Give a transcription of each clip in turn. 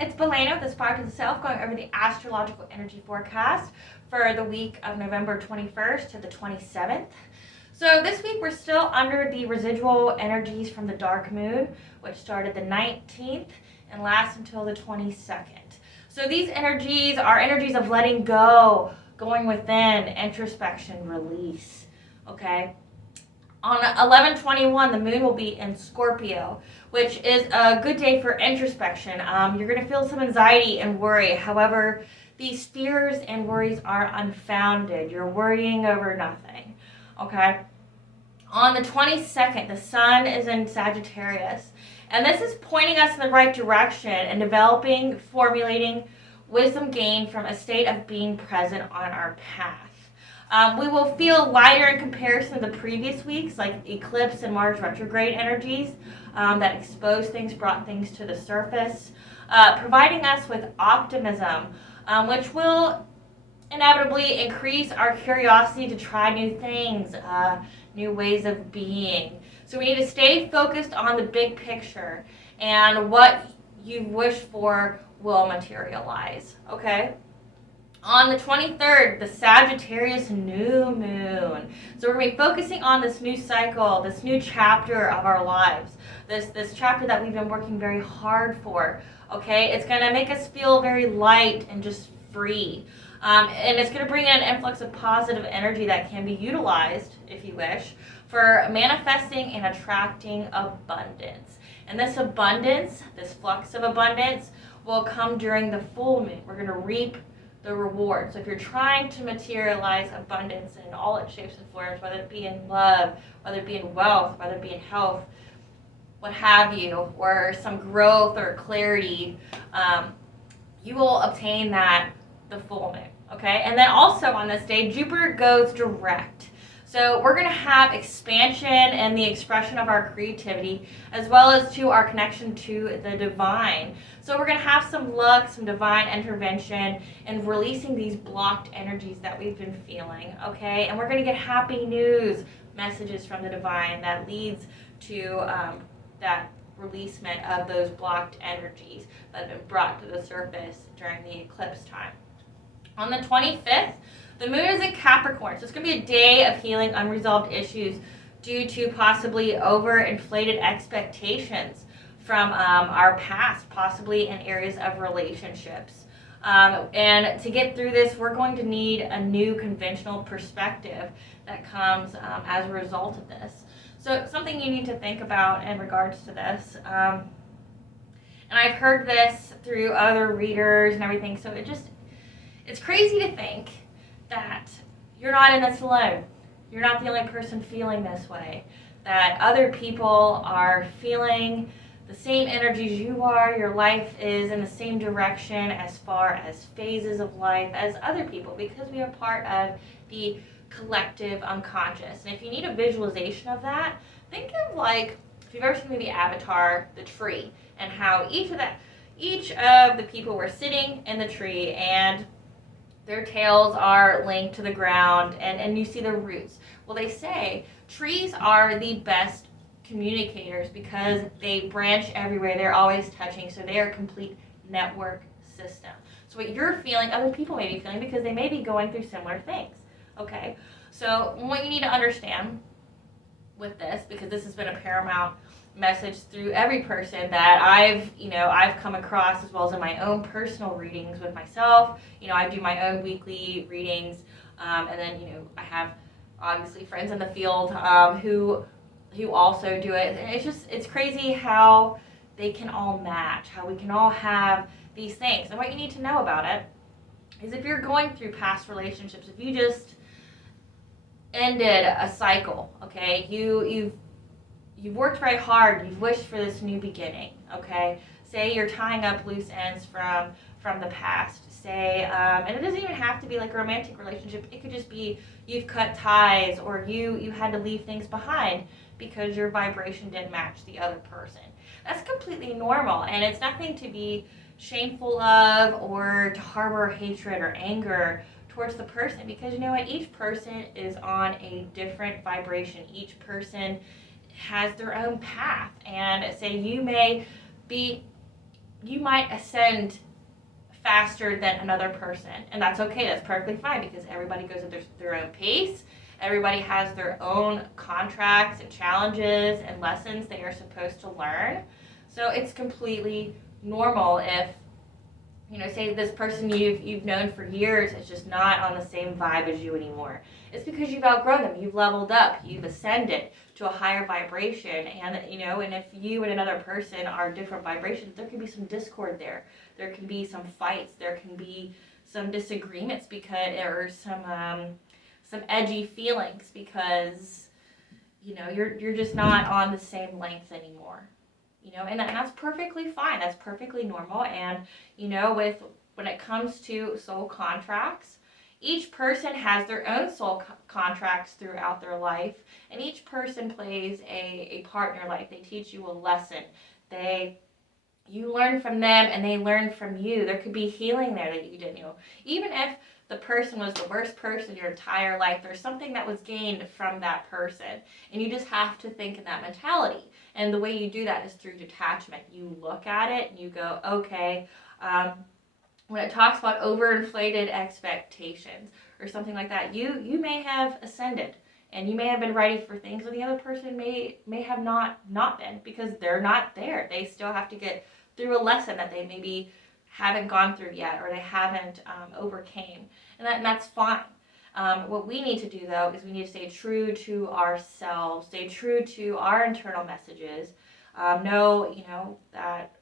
It's Belena with the Spark of the Self going over the astrological energy forecast for the week of November 21st to the 27th. So this week we're still under the residual energies from the dark moon, which started the 19th and lasts until the 22nd. So these energies are energies of letting go, going within, introspection, release. Okay? On 11/21, the moon will be in Scorpio, which is a good day for introspection. You're going to feel some anxiety and worry. However, these fears and worries are unfounded. You're worrying over nothing. Okay? On the 22nd, the sun is in Sagittarius. And this is pointing us in the right direction and developing, formulating wisdom gained from a state of being present on our path. We will feel lighter in comparison to the previous weeks, like eclipse and Mars retrograde energies that exposed things, brought things to the surface, providing us with optimism, which will inevitably increase our curiosity to try new things, new ways of being. So we need to stay focused on the big picture, and what you wish for will materialize, okay? On the 23rd, the Sagittarius new moon. So we're going to be focusing on this new cycle, this new chapter of our lives, this chapter that we've been working very hard for, okay? It's going to make us feel very light and just free. And it's going to bring in an influx of positive energy that can be utilized, if you wish, for manifesting and attracting abundance. And this abundance, this flux of abundance, will come during the full moon. We're going to reap the reward. So if you're trying to materialize abundance in all its shapes and forms, whether it be in love, whether it be in wealth, whether it be in health, what have you, or some growth or clarity, you will obtain that the full moon, okay? And then also on this day, Jupiter goes direct. So we're going to have expansion and the expression of our creativity, as well as to our connection to the divine. So we're going to have some luck, some divine intervention, and releasing these blocked energies that we've been feeling, okay? And we're going to get happy news messages from the divine that leads to that releasement of those blocked energies that have been brought to the surface during the eclipse time. On the 25th, the moon is in Capricorn, so it's going to be a day of healing unresolved issues due to possibly overinflated expectations from our past, possibly in areas of relationships. And to get through this, we're going to need a new conventional perspective that comes as a result of this. So something you need to think about in regards to this. And I've heard this through other readers and everything, so it's crazy to think that you're not in this alone. You're not the only person feeling this way. That other people are feeling the same energies you are. Your life is in the same direction as far as phases of life as other people, because we are part of the collective unconscious. And if you need a visualization of that, think of, like, if you've ever seen the movie Avatar, the tree, and how each of the people were sitting in the tree, and their tails are linked to the ground, and you see their roots. Well, they say trees are the best communicators because they branch everywhere. They're always touching, so they are a complete network system. So what you're feeling, other people may be feeling, because they may be going through similar things. Okay? So what you need to understand with this, because this has been a paramount message through every person that I've come across, as well as in my own personal readings with myself. I do my own weekly readings, and then I have obviously friends in the field who also do it. And it's crazy how they can all match, how we can all have these things. And what you need to know about it is, if you're going through past relationships, if you just ended a cycle, okay, you've worked very hard, you've wished for this new beginning, okay? Say you're tying up loose ends from the past. Say, and it doesn't even have to be like a romantic relationship. It could just be you've cut ties, or you had to leave things behind because your vibration didn't match the other person. That's completely normal, and it's nothing to be shameful of or to harbor hatred or anger towards the person, because you know what? Each person is on a different vibration. Each person has their own path, and say you may be you might ascend faster than another person, and that's okay. That's perfectly fine, because everybody goes at their own pace. Everybody has their own contracts and challenges and lessons they are supposed to learn. So it's completely normal if, say this person you've known for years is just not on the same vibe as you anymore. It's because you've outgrown them. You've leveled up. You've ascended to a higher vibration. And, and if you and another person are different vibrations, there can be some discord there. There can be some fights. There can be some disagreements or some edgy feelings because, you're just not on the same length anymore. And that's perfectly fine. That's perfectly normal. And, when it comes to soul contracts, each person has their own soul contracts throughout their life, and each person plays a part in your life. They teach you a lesson. You learn from them, and they learn from you. There could be healing there that you didn't know. Even if the person was the worst person your entire life, there's something that was gained from that person, and you just have to think in that mentality. And the way you do that is through detachment. You look at it and you go, okay, when it talks about overinflated expectations or something like that, you may have ascended and you may have been ready for things, and the other person may have not been, because they're not there. They still have to get through a lesson that they maybe haven't gone through yet, or they haven't overcame, and that's fine. What we need to do, though, is we need to stay true to ourselves, stay true to our internal messages. Know that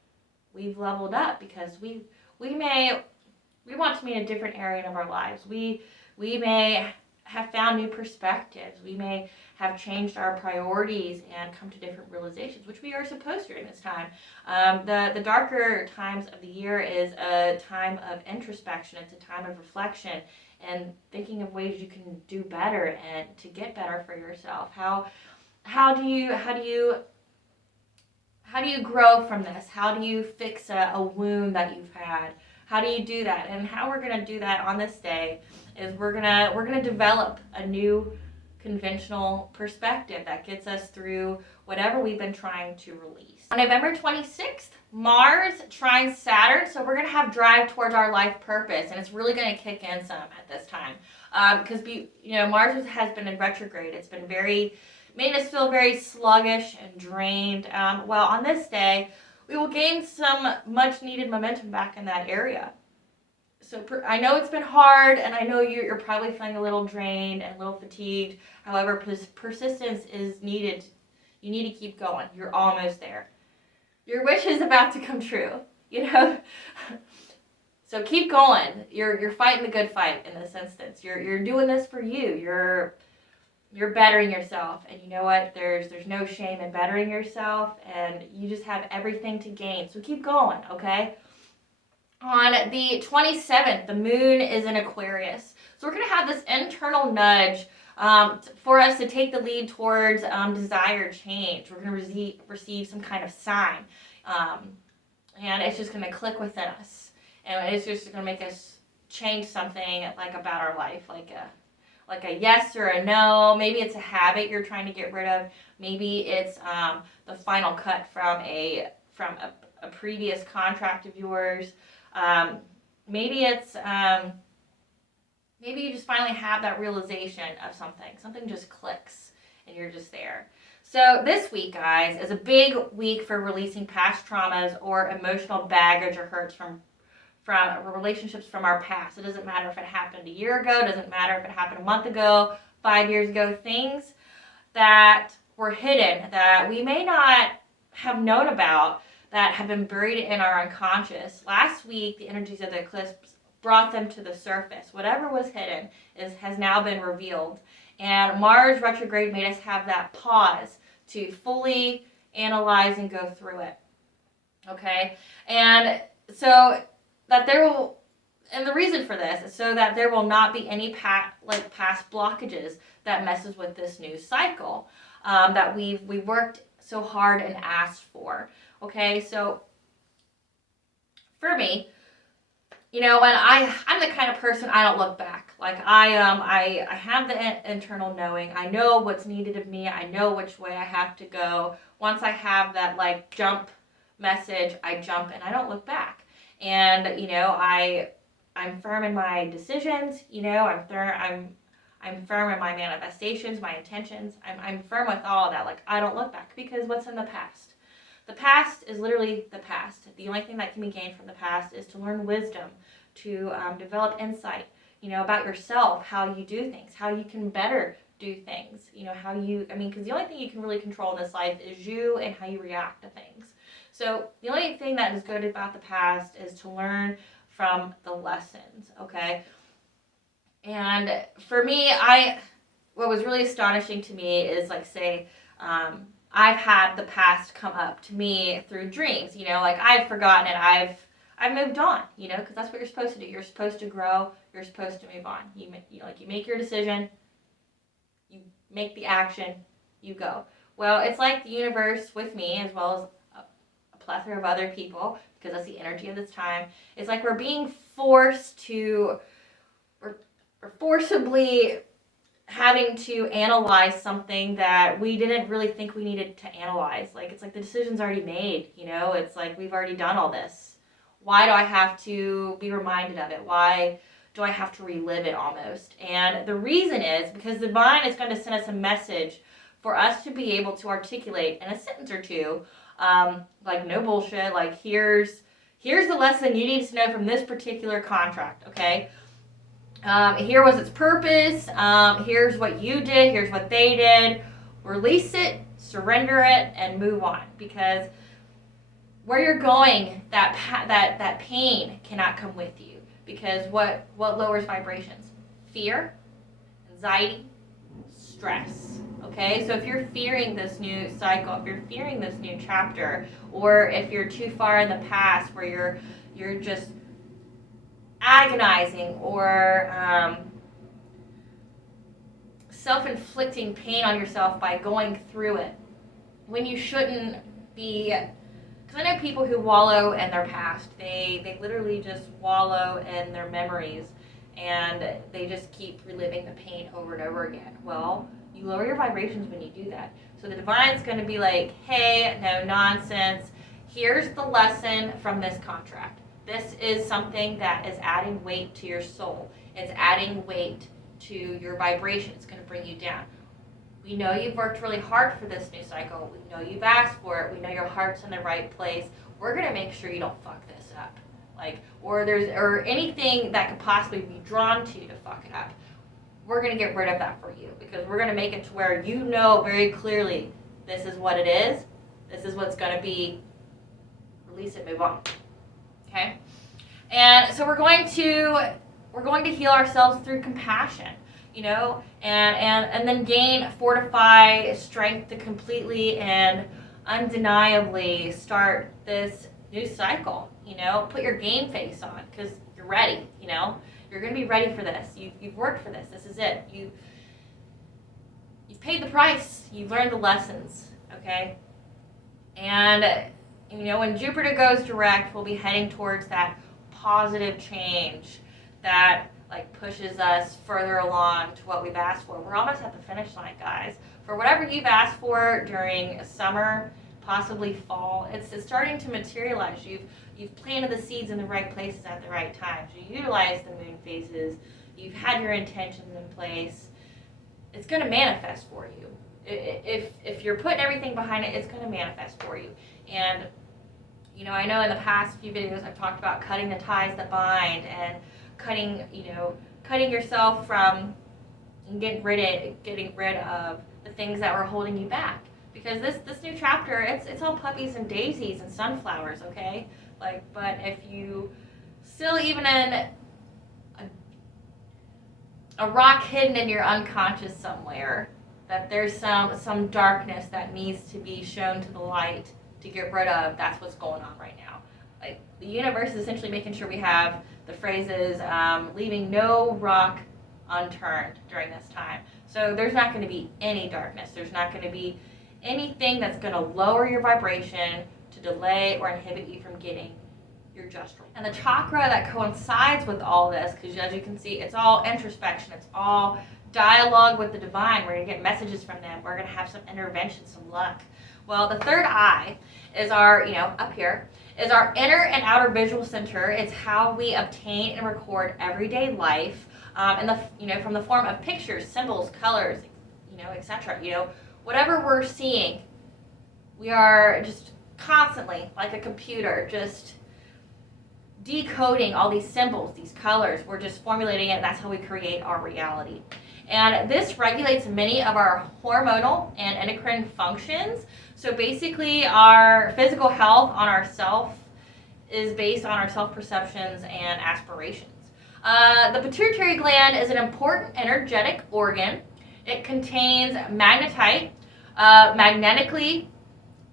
we've leveled up, because we want to be in a different area of our lives. We may have found new perspectives. We may have changed our priorities and come to different realizations, which we are supposed to during this time. The darker times of the year is a time of introspection. It's a time of reflection and thinking of ways you can do better and to get better for yourself. How do you grow from this? How do you fix a wound that you've had? How do you do that? And how we're going to do that on this day is we're gonna develop a new conventional perspective that gets us through whatever we've been trying to release. On November 26th, Mars trines Saturn, so we're going to have drive towards our life purpose, and it's really going to kick in some at this time, because Mars has been in retrograde. It's been made us feel very sluggish and drained. Well, on this day, we will gain some much needed momentum back in that area. So I know it's been hard, and I know you're probably feeling a little drained and a little fatigued. However, persistence is needed. You need to keep going. You're almost there. Your wish is about to come true, So keep going. You're fighting the good fight in this instance. You're doing this for you. You're bettering yourself, and you know what? There's no shame in bettering yourself, and you just have everything to gain. So keep going, okay? On the 27th, the moon is in Aquarius. So we're going to have this internal nudge for us to take the lead towards desired change. We're going to receive some kind of sign. And it's just going to click within us. And it's just going to make us change something about our life, like a yes or a no. Maybe it's a habit you're trying to get rid of. Maybe it's the final cut from a previous contract of yours. Maybe it's maybe you just finally have that realization of something. Something just clicks and you're just there. So this week, guys, is a big week for releasing past traumas or emotional baggage or hurts from relationships from our past. It doesn't matter if it happened a year ago. It doesn't matter if it happened a month ago, 5 years ago. Things that were hidden, that we may not have known about, that have been buried in our unconscious. Last week, the energies of the eclipse brought them to the surface. Whatever was hidden has now been revealed. And Mars retrograde made us have that pause to fully analyze and go through it. Okay? And so that and the reason for this is so that there will not be any past blockages that messes with this new cycle that we worked so hard and asked for. Okay, so for me, when I'm the kind of person, I don't look back. I have the internal knowing. I know what's needed of me. I know which way I have to go. Once I have that jump message, I jump and I don't look back. And, you know, I'm firm in my decisions, you know, I'm firm in my manifestations, my intentions. I'm firm with all of that. Like, I don't look back, because what's in the past? The past is literally the past. The only thing that can be gained from the past is to learn wisdom, to develop insight, you know, about yourself, how you do things, how you can better do things, you know, because the only thing you can really control in this life is you and how you react to things. So the only thing that is good about the past is to learn from the lessons, okay? And for me, what was really astonishing to me is, like, say, I've had the past come up to me through dreams, you know, like, I've forgotten it, I've moved on, you know, because that's what you're supposed to do. You're supposed to grow, you're supposed to move on. You make your decision, you make the action, you go. Well, it's like the universe with me, as well as a plethora of other people, because that's the energy of this time. It's like we're being forced to, we're forcibly having to analyze something that we didn't really think we needed to analyze. Like, it's like the decision's already made, you know? It's like we've already done all this. Why do I have to be reminded of it? Why do I have to relive it almost? And the reason is because the divine is going to send us a message for us to be able to articulate in a sentence or two, like, no bullshit, like, here's the lesson you need to know from this particular contract, okay? Here was its purpose, here's what you did, here's what they did. Release it, surrender it, and move on, because where you're going, that pain cannot come with you, because what lowers vibrations? Fear, anxiety, stress. Okay, so if you're fearing this new cycle, if you're fearing this new chapter, or if you're too far in the past where you're just agonizing or self-inflicting pain on yourself by going through it when you shouldn't be. Because I know people who wallow in their past. They literally just wallow in their memories, and they just keep reliving the pain over and over again. Well, you lower your vibrations when you do that. So the divine's going to be like, hey, no nonsense. Here's the lesson from this contract. This is something that is adding weight to your soul. It's adding weight to your vibration. It's going to bring you down. We know you've worked really hard for this new cycle. We know you've asked for it. We know your heart's in the right place. We're going to make sure you don't fuck this up. Or anything that could possibly be drawn to fuck it up. We're going to get rid of that for you, because we're going to make it to where you know very clearly this is what it is. This is what's going to be. Release it, move on. Okay? And so we're going to heal ourselves through compassion, you know, and then fortify strength to completely and undeniably start this new cycle, you know. Put your game face on, because you're ready, you know. You're going to be ready for this. You've worked for this. This is it. You've paid the price. You've learned the lessons, okay? And, you know, when Jupiter goes direct, we'll be heading towards that positive change that, like, pushes us further along to what we've asked for. We're almost at the finish line, guys. For whatever you've asked for during summer, possibly fall, it's starting to materialize. You've planted the seeds in the right places at the right times. You utilize the moon phases. You've had your intentions in place. It's going to manifest for you. If you're putting everything behind it, it's going to manifest for you. And, you know, I know in the past few videos I've talked about cutting the ties that bind, and cutting yourself from getting rid of the things that were holding you back. Because this new chapter, it's all puppies and daisies and sunflowers, okay? Like, but if you still even in a rock hidden in your unconscious somewhere, that there's some darkness that needs to be shown to the light to get rid of, that's what's going on right now. Like, the universe is essentially making sure we have the phrases, leaving no rock unturned during this time. So there's not going to be any darkness. There's not going to be anything that's going to lower your vibration to delay or inhibit you from getting your just right. And the chakra that coincides with all this, because as you can see, it's all introspection. It's all dialogue with the divine. We're going to get messages from them. We're going to have some intervention, some luck. Well, the third eye is our, up here, is our inner and outer visual center. It's how we obtain and record everyday life, and from the form of pictures, symbols, colors, etc. Whatever we're seeing, we are just constantly, like a computer, just decoding all these symbols, these colors. We're just formulating it, and that's how we create our reality. And this regulates many of our hormonal and endocrine functions. So basically, our physical health on ourself is based on our self-perceptions and aspirations. The pituitary gland is an important energetic organ. It contains magnetite, magnetically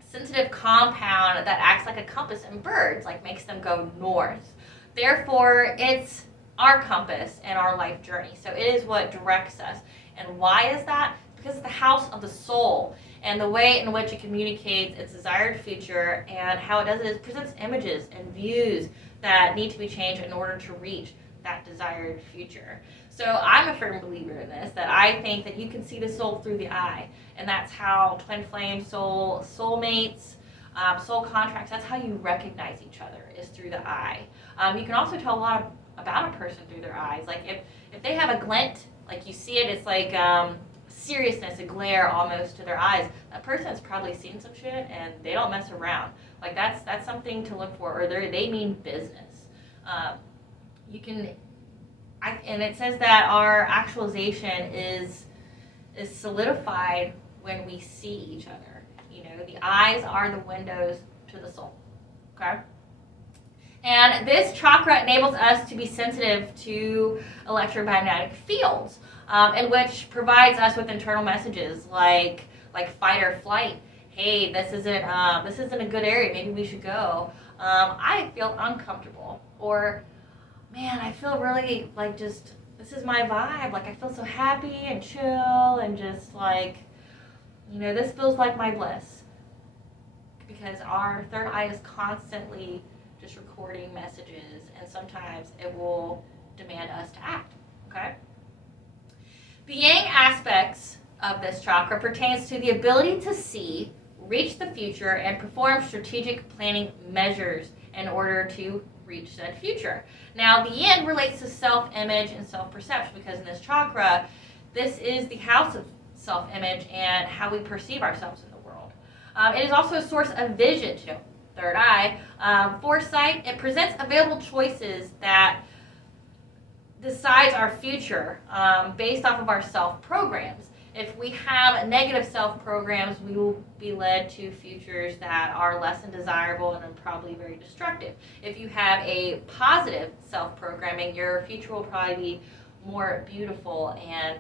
sensitive compound that acts like a compass in birds, like makes them go north. Therefore, it's our compass in our life journey. So it is what directs us. And why is that? Because it's the house of the soul, and the way in which it communicates its desired future, and how it does it is presents images and views that need to be changed in order to reach that desired future. So I'm a firm believer in this, that I think that you can see the soul through the eye, and that's how twin flame soulmates, soul contracts, that's how you recognize each other, is through the eye. You can also tell a lot about a person through their eyes. Like if they have a glint, like you see it, it's like seriousness, a glare almost to their eyes. That person's probably seen some shit and they don't mess around. Like that's something to look for, or they mean business. And it says that our actualization is solidified when we see each other. The eyes are the windows to the soul. Okay? And this chakra enables us to be sensitive to electromagnetic fields, and which provides us with internal messages like fight or flight. Hey, this isn't a good area. Maybe we should go. I feel uncomfortable. Or, man, I feel really like just this is my vibe. Like I feel so happy and chill and just like, this feels like my bliss. Because our third eye is constantly just recording messages, and sometimes it will demand us to act. Okay? The yang aspects of this chakra pertains to the ability to see, reach the future, and perform strategic planning measures in order to reach said future. Now, the yin relates to self-image and self-perception, because in this chakra, this is the house of self-image and how we perceive ourselves in the world. It is also a source of vision, third eye, foresight. It presents available choices that decides our future based off of our self-programs. If we have negative self-programs, we will be led to futures that are less than desirable and probably very destructive. If you have a positive self-programming, your future will probably be more beautiful and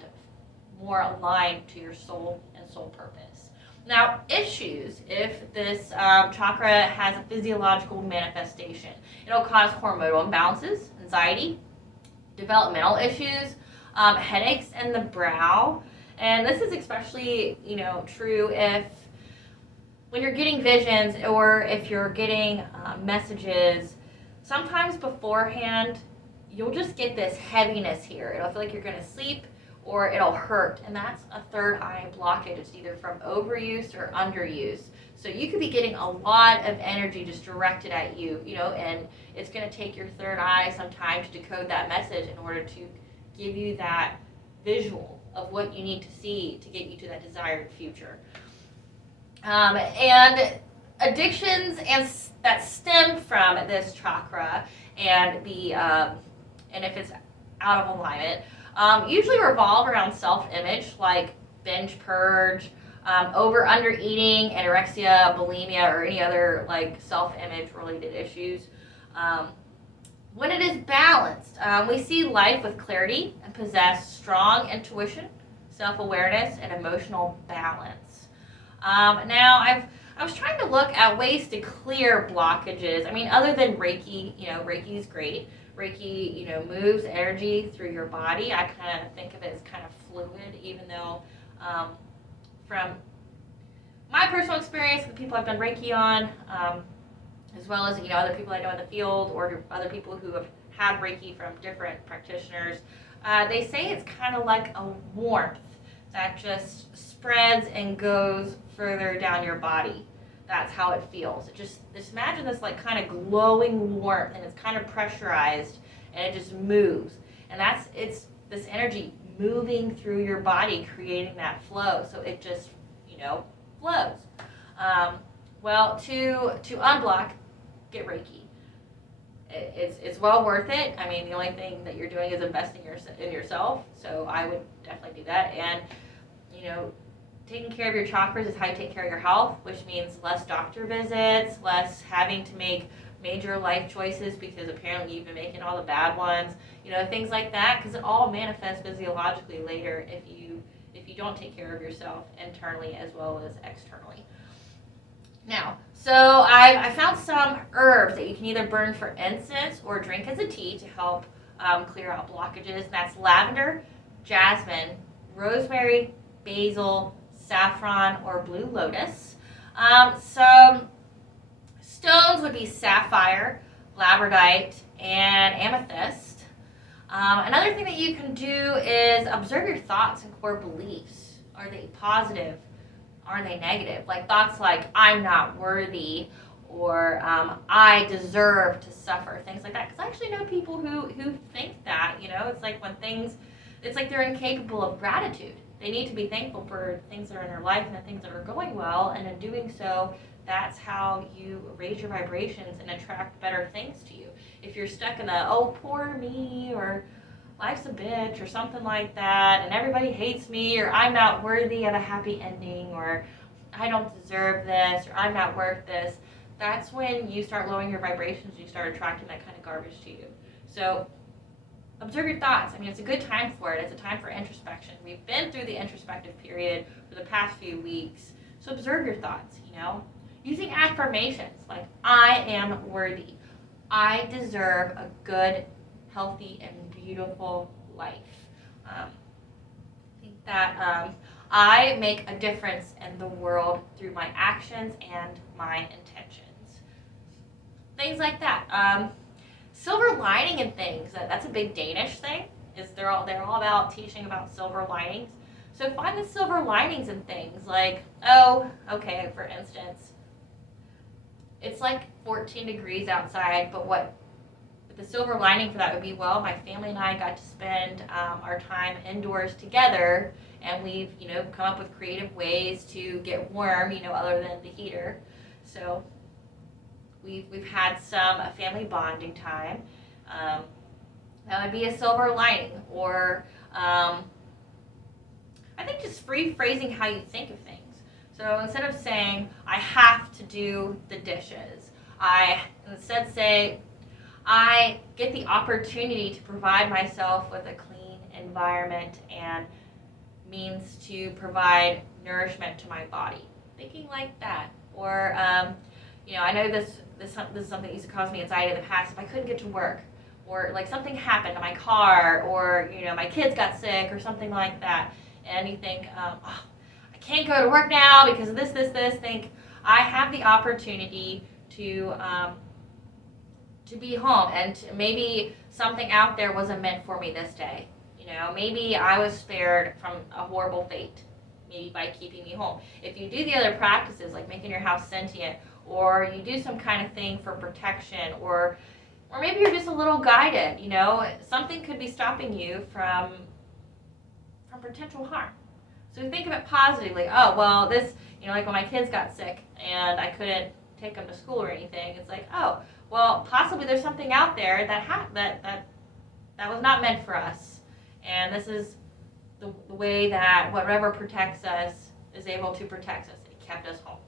more aligned to your soul and soul purpose. Now, issues, if this chakra has a physiological manifestation, it'll cause hormonal imbalances, anxiety, developmental issues, headaches in the brow. And this is especially, true when you're getting visions, or if you're getting messages. Sometimes beforehand, you'll just get this heaviness here. It'll feel like you're going to sleep, or it'll hurt, and that's a third eye blockage. It's either from overuse or underuse. So you could be getting a lot of energy just directed at you, and it's going to take your third eye some time to decode that message in order to give you that visual of what you need to see to get you to that desired future. And addictions that stem from this chakra and and if it's out of alignment, usually revolve around self-image, like binge purge, over/under eating, anorexia, bulimia, or any other like self-image related issues. When it is balanced, we see life with clarity and possess strong intuition, self-awareness, and emotional balance. Now, I was trying to look at ways to clear blockages. I mean, other than Reiki, Reiki is great. Reiki, moves energy through your body. I kind of think of it as kind of fluid, even though from my personal experience, the people I've done Reiki on, as well as other people I know in the field, or other people who have had Reiki from different practitioners, they say it's kind of like a warmth that just spreads and goes further down your body. That's how it feels. It just imagine this like kind of glowing warmth, and it's kind of pressurized, and it just moves. And it's this energy moving through your body, creating that flow. So it just, flows. Well, to unblock, get Reiki. It's well worth it. I mean, the only thing that you're doing is investing in yourself. So I would definitely do that. And, taking care of your chakras is how you take care of your health, which means less doctor visits, less having to make major life choices because apparently you've been making all the bad ones, things like that, because it all manifests physiologically later if you don't take care of yourself internally as well as externally. Now, so I found some herbs that you can either burn for incense or drink as a tea to help clear out blockages. That's lavender, jasmine, rosemary, basil, saffron, or blue lotus. Some stones would be sapphire, labradorite, and amethyst. Another thing that you can do is observe your thoughts and core beliefs. Are they positive? Are they negative? Like thoughts like, I'm not worthy, or I deserve to suffer, things like that. Because I actually know people who think that, it's like they're incapable of gratitude. They need to be thankful for things that are in their life and the things that are going well, and in doing so, that's how you raise your vibrations and attract better things to you. If you're stuck in a, oh, poor me, or life's a bitch, or something like that, and everybody hates me, or I'm not worthy of a happy ending, or I don't deserve this, or I'm not worth this, that's when you start lowering your vibrations, you start attracting that kind of garbage to you. So observe your thoughts. I mean, it's a good time for it. It's a time for introspection. We've been through the introspective period for the past few weeks. So observe your thoughts, Using affirmations like, I am worthy. I deserve a good, healthy, and beautiful life. I think that I make a difference in the world through my actions and my intentions. Things like that. Silver lining in things, that's a big Danish thing, is they're all about teaching about silver linings. So find the silver linings in things like, for instance, it's like 14 degrees outside, but the silver lining for that would be, well, my family and I got to spend our time indoors together, and we've, come up with creative ways to get warm, other than the heater. So we've had some family bonding time. That would be a silver lining. Or I think just rephrasing how you think of things. So instead of saying, I have to do the dishes, I instead say, I get the opportunity to provide myself with a clean environment and means to provide nourishment to my body. Thinking like that. Or, I know this is something that used to cause me anxiety in the past. If I couldn't get to work, or like something happened to my car, or, my kids got sick, or something like that, and you think, I can't go to work now because of this, think, I have the opportunity to be home, and maybe something out there wasn't meant for me this day. Maybe I was spared from a horrible fate, maybe by keeping me home. If you do the other practices, like making your house sentient, or you do some kind of thing for protection, or maybe you're just a little guided, something could be stopping you from potential harm. So think of it positively. Oh, well, this, like when my kids got sick and I couldn't take them to school or anything, it's like, oh, well, possibly there's something out there that was not meant for us. And this is the way that whatever protects us is able to protect us. It kept us home.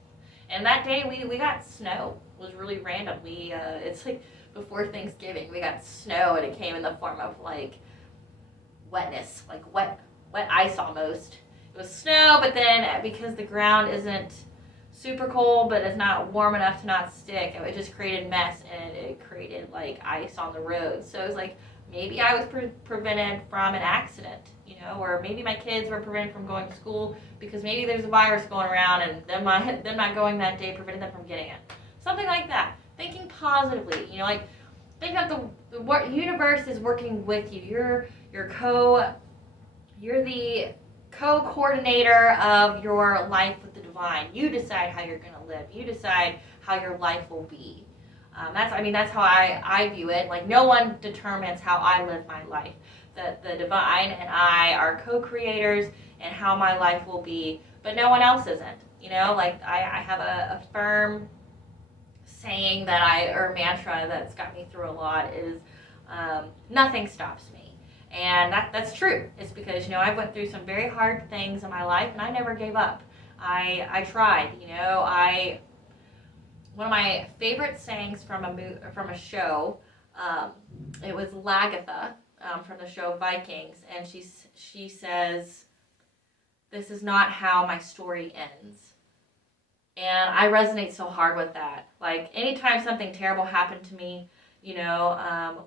And that day we got snow. It was really random. It's like before Thanksgiving, we got snow, and it came in the form of like wetness, like wet ice almost. It was snow, but then because the ground isn't super cold, but it's not warm enough to not stick, it just created mess, and it created like ice on the road. So it was like, maybe I was prevented from an accident, or maybe my kids were prevented from going to school because maybe there's a virus going around, and them not going that day prevented them from getting it. Something like that. Thinking positively, think that the universe is working with you. You're the co-coordinator of your life with the divine. You decide how you're going to live. You decide how your life will be. That's how I view it. Like, no one determines how I live my life. The divine and I are co-creators in how my life will be, but no one else isn't. Like I have a firm saying or mantra that's got me through a lot is nothing stops me. And that's true. It's because, I went through some very hard things in my life and I never gave up. I tried, one of my favorite sayings from a show, it was Lagatha, from the show Vikings, and she says, "This is not how my story ends." And I resonate so hard with that. Like, anytime something terrible happened to me,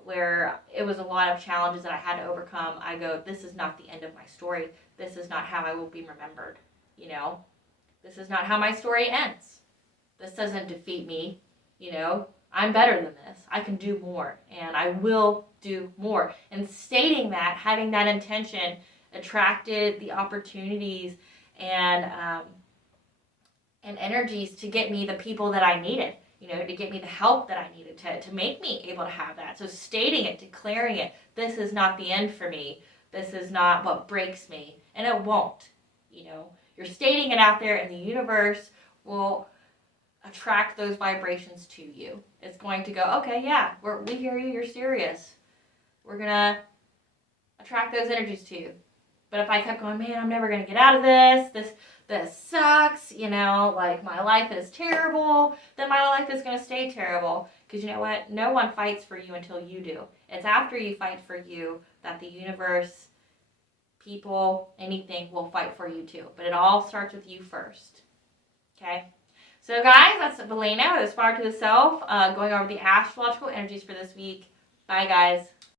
where it was a lot of challenges that I had to overcome, I go, this is not the end of my story. This is not how I will be remembered. This is not how my story ends. This doesn't defeat me. I'm better than this. I can do more, and I will do more. And stating that, having that intention, attracted the opportunities and energies to get me the people that I needed, to get me the help that I needed to make me able to have that. So stating it, declaring it, this is not the end for me. This is not what breaks me. And it won't. You're stating it out there, and the universe will attract those vibrations to you. It's going to go, okay, yeah, we hear you, you're serious. We're going to attract those energies to you. But if I kept going, man, I'm never going to get out of this sucks, like, my life is terrible, then my life is going to stay terrible. Because you know what? No one fights for you until you do. It's after you fight for you that the universe, people, anything will fight for you too. But it all starts with you first. Okay? So guys, that's Valena with Aspire to the Self, going over the astrological energies for this week. Bye guys.